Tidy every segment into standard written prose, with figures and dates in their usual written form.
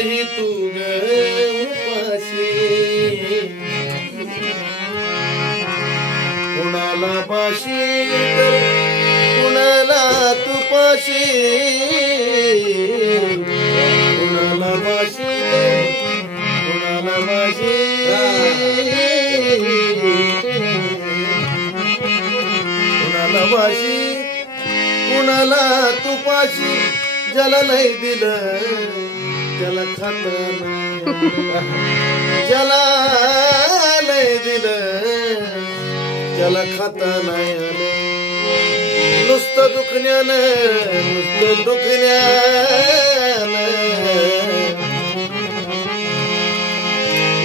राही तू ग उपाशी कुणाला पाशी कुणाला तुपाशी कुणाला पाशी कुणाला पाशी कुणाला पाशी कुणाला तुपाशी ज्याला नाही दिलं त्याला खात ज्याला नाही दिलं त्याला खाता नाही आलं नुसतं दुखण्यानं नुसतं दुखण्यानं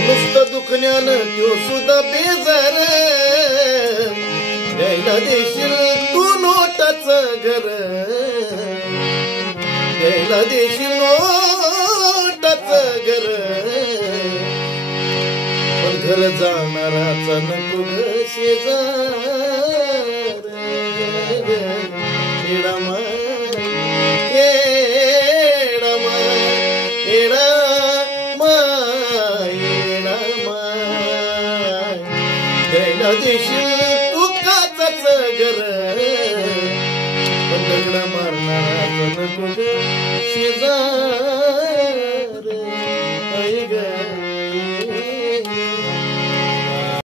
नुसतं दुखण्यानं तो सुद्धा बेजार द्यायला देशील तू नोटाचं घर द्यायला देशील नोटाचं घर पण घर जाणाराचा नको ग शेजार येडामा येडामा येडामा येडामा द्यायला देशील तू काचाचं घर पण दगड मारणाराचा नको ग शेजार